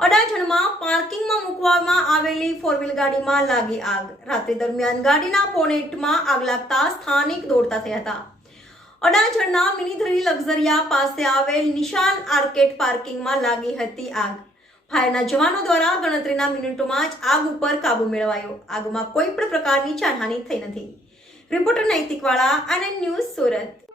અડાજણમાં પાર્કિંગમાં મૂકવામાં આવેલી ફોર વ્હીલ ગાડીમાં લાગી આગ. રાત્રિ દરમિયાન ગાડીના બોનેટમાં આગ લાગતા સ્થાનિક દોડતા થયા હતા. અડાજણના મિનિધરી લક્ઝરિયા પાસે આવેલ નિશાન આર્કેડ પાર્કિંગમાં લાગી હતી આગ. ફાયરના જવાનો દ્વારા ગણતરીના મિનિટોમાં જ આગ ઉપર કાબુ મેળવાયો. આગમાં કોઈ પણ પ્રકારની જાનહાનિ થઈ નથી. રિપોર્ટર નૈતિકવાળા, આનંદ ન્યૂઝ, સુરત.